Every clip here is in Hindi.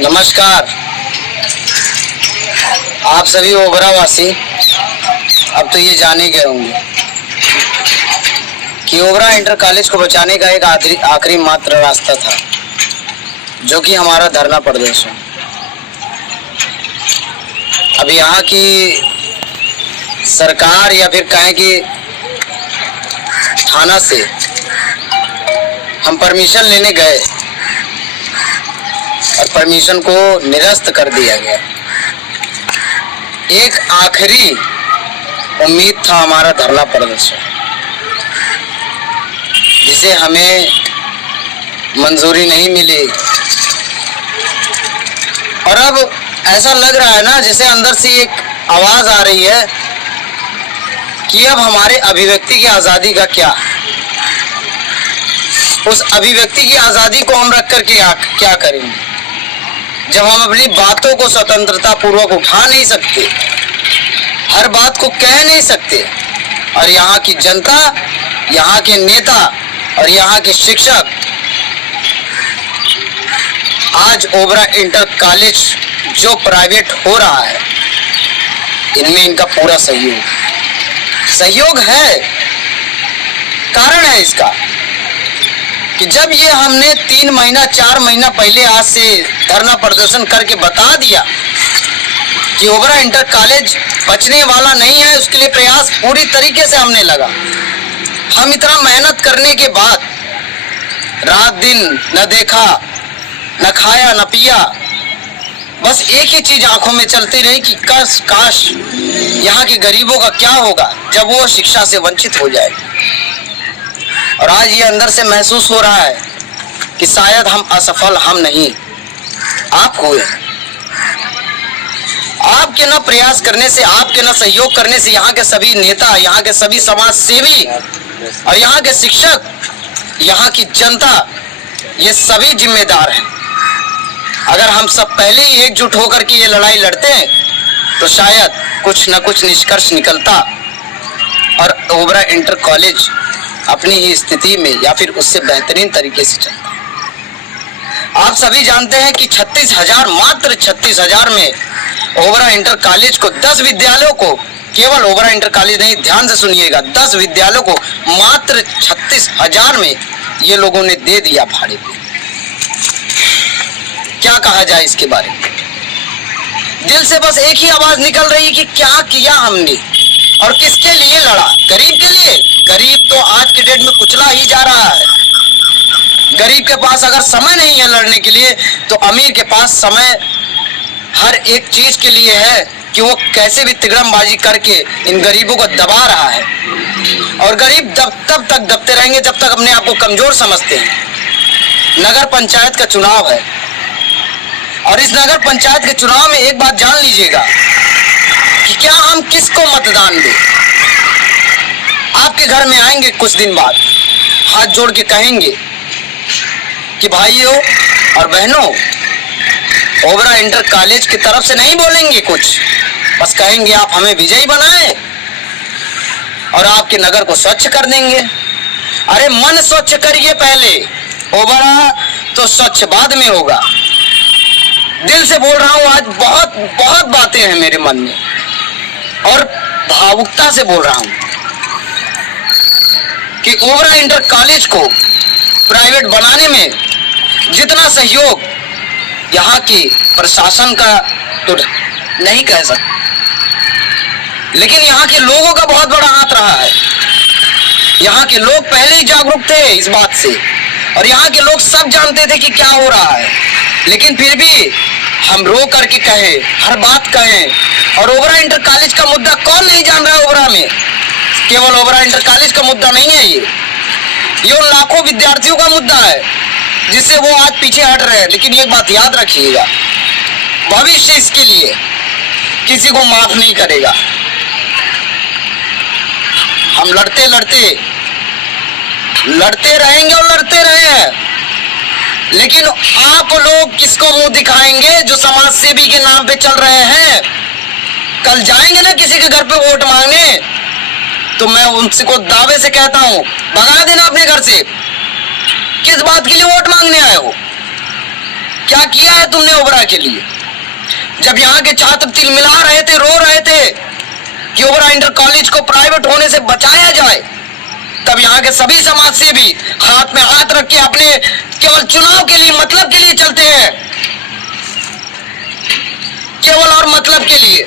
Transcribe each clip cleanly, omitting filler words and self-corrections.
नमस्कार। आप सभी ओबरा वासी अब तो ये जान ही गए होंगे कि ओबरा इंटर कॉलेज को बचाने का एक आखिरी मात्र रास्ता था, जो कि हमारा धरना प्रदर्शन। अब यहाँ की सरकार या फिर कहें कि थाना से हम परमिशन लेने गए और परमिशन को निरस्त कर दिया गया। एक आखिरी उम्मीद था हमारा धरना प्रदर्शन, जिसे हमें मंजूरी नहीं मिली। और अब ऐसा लग रहा है ना, जैसे अंदर से एक आवाज आ रही है कि अब हमारे अभिव्यक्ति की आजादी का क्या। उस अभिव्यक्ति की आजादी को हम रख कर के क्या करेंगे, जब हम अपनी बातों को स्वतंत्रता पूर्वक उठा नहीं सकते, हर बात को कह नहीं सकते, और यहाँ की जनता, यहाँ के नेता और यहाँ के शिक्षक आज ओबरा इंटर कॉलेज जो प्राइवेट हो रहा है, इनमें इनका पूरा सहयोग है। कारण है इसका कि जब ये हमने 3 महीना 4 महीना पहले आज से धरना प्रदर्शन करके बता दिया कि ओबरा इंटर कॉलेज बचने वाला नहीं है, उसके लिए प्रयास पूरी तरीके से हमने लगा। हम इतना मेहनत करने के बाद रात दिन न देखा, न खाया, न पिया, बस एक ही चीज आंखों में चलती रही कि काश यहाँ के गरीबों का क्या होगा जब वो शिक्षा से वंचित हो जाए। और आज ये अंदर से महसूस हो रहा है कि शायद हम असफल हम नहीं, आप हुए। आपके न प्रयास करने से, आपके न सहयोग करने से यहाँ के सभी नेता, यहाँ के सभी समाज सेवी और यहाँ के शिक्षक, यहाँ की जनता, ये सभी जिम्मेदार हैं। अगर हम सब पहले ही एकजुट होकर के ये लड़ाई लड़ते हैं तो शायद कुछ न कुछ निष्कर्ष निकलता और ओबरा इंटर कॉलेज अपनी ही स्थिति में या फिर उससे बेहतरीन तरीके से चलता। आप सभी जानते हैं कि 36,000, मात्र 36,000 में ओबरा इंटर कॉलेज को 10 विद्यालयों को, केवल ओबरा इंटर कॉलेज नहीं, ध्यान से सुनिएगा, 10 विद्यालयों को मात्र 36,000 में ये लोगों ने दे दिया भाड़े पे। क्या कहा जाए इसके बारे में। दिल से बस एक ही आवाज निकल रही है कि क्या किया हमने और किसके लिए लड़ा। गरीब के लिए। गरीब तो आज के डेट में कुचला ही जा रहा है। गरीब के पास अगर समय नहीं है लड़ने के लिए, तो अमीर के पास समय हर एक चीज के लिए है कि वो कैसे भी तिगड़मबाजी करके इन गरीबों को दबा रहा है। और गरीब तब तक दबते रहेंगे जब तक अपने आप को कमजोर समझते हैं। नगर पंचायत का चुनाव है और इस नगर पंचायत के चुनाव में एक बात जान लीजिएगा कि क्या हम किसको मतदान दें। आपके घर में आएंगे कुछ दिन बाद, हाथ जोड़ के कहेंगे कि भाइयों और बहनों, ओबरा इंटर कॉलेज की तरफ से नहीं बोलेंगे कुछ, बस कहेंगे आप हमें विजयी बनाएं और आपके नगर को स्वच्छ कर देंगे। अरे मन स्वच्छ करिए पहले, ओबरा तो स्वच्छ बाद में होगा। दिल से बोल रहा हूं, आज बहुत बातें हैं मेरे मन में और भावुकता से बोल रहा हूं कि ओबरा इंटर कॉलेज को प्राइवेट बनाने में जितना सहयोग यहाँ की प्रशासन का तो नहीं कह सकते, लेकिन यहाँ के लोगों का बहुत बड़ा हाथ रहा है। यहाँ के लोग पहले ही जागरूक थे इस बात से और यहाँ के लोग सब जानते थे कि क्या हो रहा है, लेकिन फिर भी हम रो करके कहें, हर बात कहें। और ओबरा इंटर कॉलेज का मुद्दा कौन नहीं जान रहा है। ओबरा में केवल ओबरा इंटर कॉलेज का मुद्दा नहीं है, ये उन लाखों विद्यार्थियों का मुद्दा है जिससे वो आज पीछे हट रहे हैं। लेकिन एक बात याद रखिएगा, भविष्य इसके लिए किसी को माफ नहीं करेगा। हम लड़ते रहेंगे और लड़ते रहे हैं, लेकिन आप लोग किसको मुंह दिखाएंगे जो समाज सेवी के नाम पे चल रहे हैं। कल जाएंगे ना किसी के घर पे वोट मांगने, तो मैं उनसे को दावे से कहता हूं, भगा देना अपने घर से। किस बात के लिए वोट मांगने आए हो? क्या किया है तुमने ओबरा के लिए? जब यहाँ के छात्र तिलमिला रहे थे, रो रहे थे कि ओबरा इंटर कॉलेज को प्राइवेट होने से बचाया जाए, तब यहाँ के सभी समाज से भी हाथ में हाथ रख के अपने केवल चुनाव के लिए, मतलब के लिए चलते हैं, केवल और मतलब के लिए।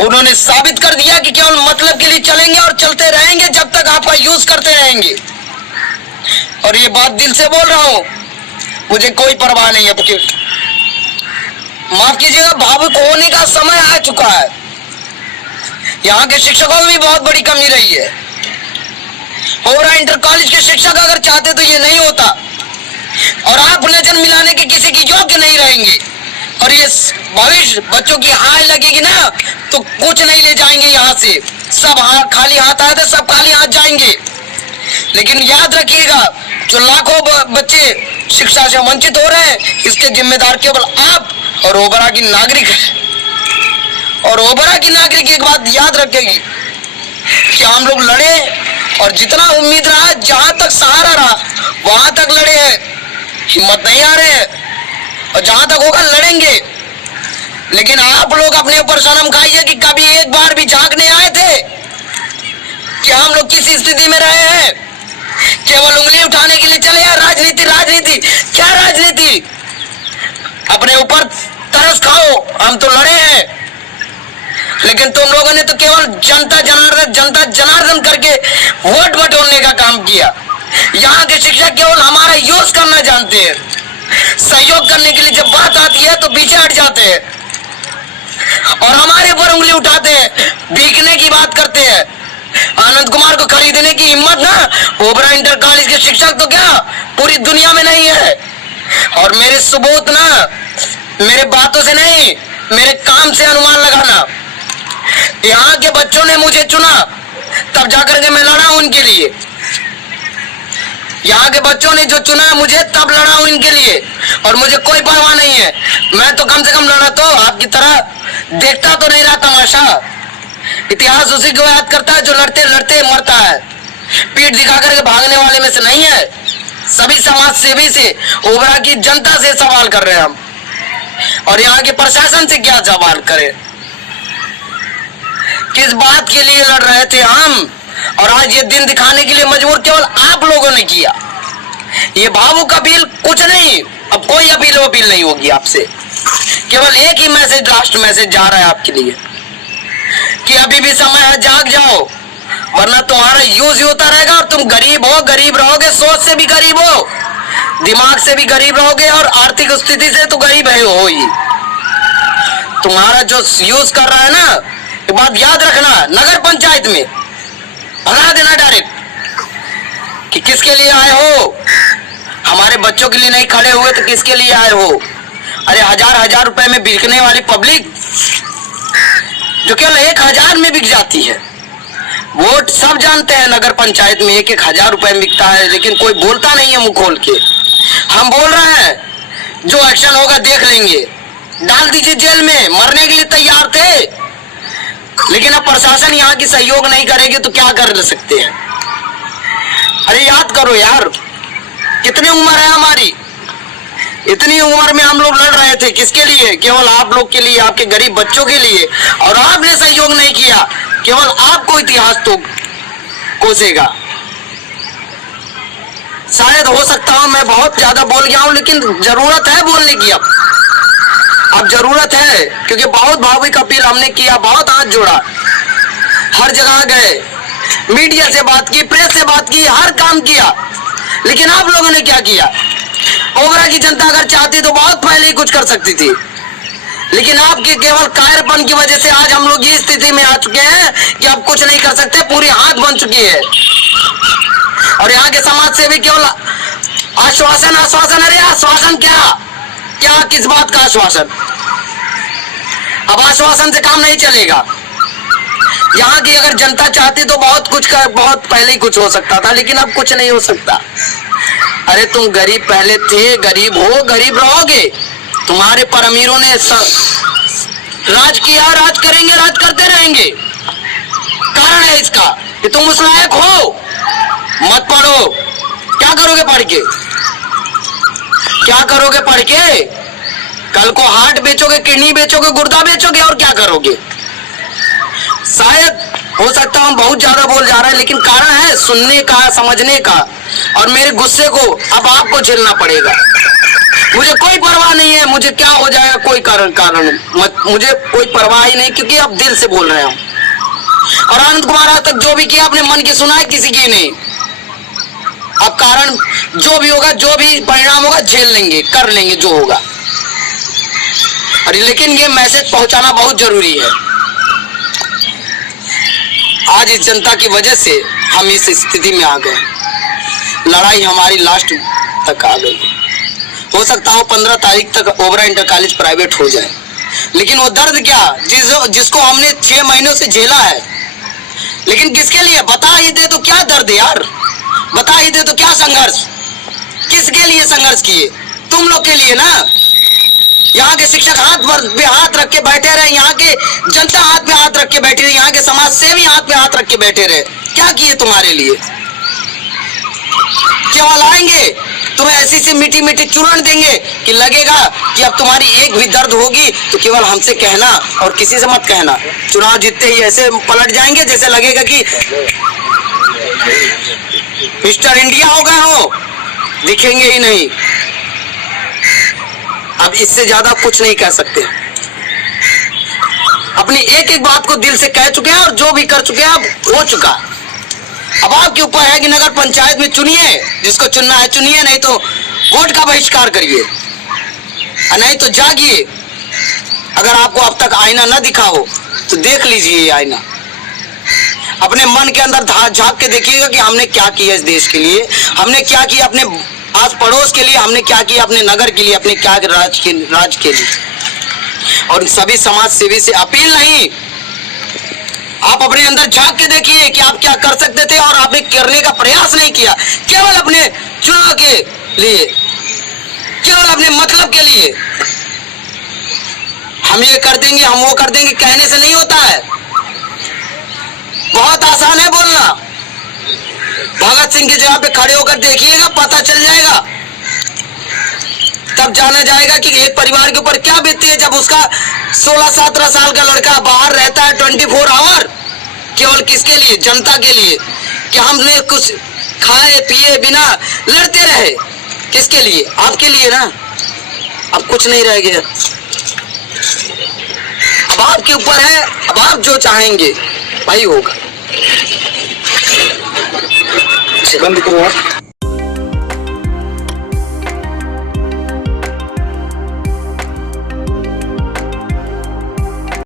उन्होंने साबित कर दिया कि केवल मतलब के लिए चलेंगे और चलते रहेंगे जब तक आपका यूज करते रहेंगे। और ये बात दिल से बोल रहा हूं, मुझे कोई परवाह नहीं है। माफ कीजिएगा, भावुक होने का समय आ चुका है। यहाँ के शिक्षकों में भी बहुत बड़ी कमी रही है। ओबरा इंटर कॉलेज के शिक्षक अगर चाहते तो ये नहीं होता, और आप नजर मिलाने के किसी की योग्य नहीं रहेंगे। और ये भविष्य बच्चों की आय लगेगी ना, तो कुछ नहीं ले जाएंगे यहाँ से, सब हाथ खाली हाथ आए थे, सब खाली हाथ जाएंगे। लेकिन याद रखिएगा, जो लाखों बच्चे शिक्षा से वंचित हो रहे हैं, इसके जिम्मेदार केवल आप और ओबरा की नागरिक है। और ओबरा की नागरिक एक बात याद रखेगी कि हम लोग लड़े, और जितना उम्मीद रहा, जहां तक सहारा रहा, वहां तक लड़े हैं, हिम्मत नहीं आ रहे हैं, और जहां तक होगा लड़ेंगे। लेकिन आप लोग अपने ऊपर शर्म खाइए कि कभी एक बार भी झांकने आए थे कि हम लोग किस स्थिति में रहे हैं। केवल उंगली उठाने के लिए चले यार, राजनीति राजनीति, क्या राजनीति? अपने ऊपर तरस खाओ, हम तो लड़े हैं। लेकिन तुम लोगों ने तो केवल जनता जनार्दन करके वोट बटोरने का काम किया। यहाँ के शिक्षक केवल हमारा यूज करना जानते हैं, सहयोग करने के लिए जब बात आती है तो पीछे हट जाते हैं और हमारे ऊपर उंगली उठाते हैं, भीखने की बात करते हैं। आनंद कुमार को खरीदने की हिम्मत ना ओबरा इंटर कॉलेज के शिक्षक तो क्या पूरी दुनिया में नहीं है। और मेरे सबूत ना मेरे बातों से नहीं, मेरे काम से अनुमान लगाना। यहाँ के बच्चों ने मुझे चुना, तब जाकर के मैं लड़ा उनके लिए। यहाँ के बच्चों ने जो चुना मुझे, तब लड़ा उनके लिए, और मुझे कोई परवाह नहीं है। मैं तो कम से कम लड़ा तो आपकी तरह देखता तो नहीं रहा तमाशा। इतिहास उसी को याद करता है जो लड़ते लड़ते मरता है, पीठ दिखा करके भागने वाले में से नहीं है। सभी समाज सेवी से, ओबरा की जनता से सवाल कर रहे हैं हम, और यहाँ के प्रशासन से क्या सवाल करें? किस बात के लिए लड़ रहे थे हम, और आज ये दिन दिखाने के लिए मजबूर केवल आप लोगों ने किया। ये भावुक अपील कुछ नहीं, अब कोई अपील नहीं होगी आपसे। केवल एक ही मैसेज, लास्ट मैसेज जा रहा है आपके लिए कि अभी भी समय है, जाग जाओ, वरना तुम्हारा यूज होता रहेगा और तुम गरीब हो, गरीब रहोगे, सोच से भी गरीब हो, दिमाग से भी गरीब रहोगे, और आर्थिक स्थिति से तो गरीब है हो ही। तुम्हारा जो यूज कर रहा है ना, ये बात याद रखना, नगर पंचायत में भगा देना डायरेक्ट कि किसके लिए आए हो। हमारे बच्चों के लिए नहीं खड़े हुए तो किसके लिए आए हो? अरे हजार रुपए में बिकने वाली पब्लिक जो केवल 1000 में बिक जाती है। वोट सब जानते हैं, नगर पंचायत में 1000 रुपए में बिकता है, लेकिन कोई बोलता नहीं है मुंह खोल के। हम बोल रहे हैं, जो एक्शन होगा देख लेंगे, डाल दीजिए जेल में, मरने के लिए तैयार थे। लेकिन अब प्रशासन यहाँ की सहयोग नहीं करेगी तो क्या कर सकते हैं? अरे याद करो यार, कितनी उम्र है हमारी, इतनी उम्र में हम लोग लड़ रहे थे किसके लिए? केवल आप लोग के लिए, आपके गरीब बच्चों के लिए, और आपने सहयोग नहीं किया। केवल आपको इतिहास तो कोसेगा। शायद हो सकता हूं मैं बहुत ज्यादा बोल गया हूं, लेकिन जरूरत है बोलने की। अब जरूरत है, क्योंकि बहुत भावुक अपील हमने किया, बहुत हाथ जोड़ा, हर जगह गए, मीडिया से बात की, प्रेस से बात की, हर काम किया। लेकिन आप लोगों ने क्या किया? ओबरा की जनता अगर चाहती तो बहुत पहले ही कुछ कर सकती थी, लेकिन आपके केवल कायरपन की वजह से आज हम लोग इस स्थिति में आ चुके हैं कि अब कुछ नहीं कर सकते, पूरी हाथ बन चुकी है। और यहाँ के समाज से भी केवल आश्वासन आश्वासन, अरे आश्वासन क्या क्या, किस बात का आश्वासन? अब आश्वासन से काम नहीं चलेगा। यहाँ की अगर जनता चाहती तो बहुत पहले ही कुछ हो सकता था, लेकिन अब कुछ नहीं हो सकता। अरे तुम गरीब पहले थे, गरीब हो, गरीब रहोगे। तुम्हारे पर अमीरों ने राज किया, राज करेंगे, राज करते रहेंगे। कारण है इसका कि तुम उस लायक हो। मत पढ़ो, क्या करोगे पढ़ के? क्या करोगे पढ़ के? कल को हार्ट बेचोगे, किडनी बेचोगे, गुर्दा बेचोगे और क्या करोगे? शायद हो सकता हम बहुत ज्यादा बोल जा रहे हैं, लेकिन कारण है सुनने का, समझने का, और मेरे गुस्से को अब आपको झेलना पड़ेगा। मुझे कोई परवाह नहीं है, मुझे क्या हो जाएगा, कोई कारण मुझे कोई परवाह ही नहीं, क्योंकि अब दिल से बोल रहे हैं। और आनंद कुमार आज तक जो भी किया अपने मन की सुना है, किसी की नहीं। अब कारण जो भी होगा, जो भी परिणाम होगा, झेल लेंगे, कर लेंगे जो होगा। और लेकिन ये मैसेज पहुंचाना बहुत जरूरी है। आज इस जनता की वजह से हम इस स्थिति में आ गए, लड़ाई हमारी लास्ट तक आ गई। हो सकता हो 15 तारीख तक ओबरा इंटर कॉलेज प्राइवेट हो जाए, लेकिन वो दर्द क्या जिसको हमने 6 महीनों से झेला है, लेकिन किसके लिए? बता ही दे तो क्या दर्द यार, बता ही दे तो क्या संघर्ष, किसके लिए संघर्ष किए? तुम लोग के लिए ना। यहाँ के शिक्षक हाथ पे हाथ रख के बैठे रहे, यहाँ के जनता हाथ पे हाथ रख के बैठी रहे, यहाँ के समाज सेवी हाथ पे हाथ रख के बैठे रहे। क्या किए तुम्हारे लिए? केवल आएंगे तुम्हें ऐसी सी मीठी मीठी चूरण देंगे कि लगेगा कि अब तुम्हारी एक भी दर्द होगी तो केवल हमसे कहना और किसी से मत कहना। चुनाव जीतते ही ऐसे पलट जाएंगे जैसे लगेगा कि मिस्टर इंडिया हो गए हो, दिखेंगे ही नहीं। अब इससे ज्यादा कुछ नहीं कह सकते। अपनी एक एक बात को दिल से कह चुके हैं और जो भी कर चुके हैं अब हो चुका। अब आपके ऊपर है कि नगर पंचायत में चुनिए, जिसको चुनना है चुनिए, नहीं तो वोट का बहिष्कार करिए, नहीं तो जागिए। अगर आपको अब तक आईना न दिखा हो तो देख लीजिए ये आईना, अपने मन के अंदर झांक के देखिएगा कि हमने क्या किया इस देश के लिए, हमने क्या किया अपने आस पड़ोस के लिए, हमने क्या किया अपने नगर के लिए, अपने क्या राज के लिए। और सभी समाज सेवी से अपील नहीं, आप अपने अंदर झांक के देखिए कि आप क्या कर सकते थे और आपने करने का प्रयास नहीं किया, केवल अपने चुनाव के लिए, केवल अपने मतलब के लिए। हम ये कर देंगे, हम वो कर देंगे, कहने से नहीं होता है। बहुत आसान है बोलना। भगत सिंह की जगह पे खड़े होकर देखिएगा, पता चल जाएगा, तब जाना जाएगा कि एक परिवार के ऊपर क्या बीतती है जब उसका 16-17 साल का लड़का बाहर रहता है 24 आवर, केवल किसके लिए? जनता के लिए, कि हमने कुछ खाए पिए बिना लड़ते रहे। किसके लिए? आपके लिए ना। अब कुछ नहीं रह गया, अब आपके ऊपर है, अब आप जो चाहेंगे वही होगा। बंद करो आप।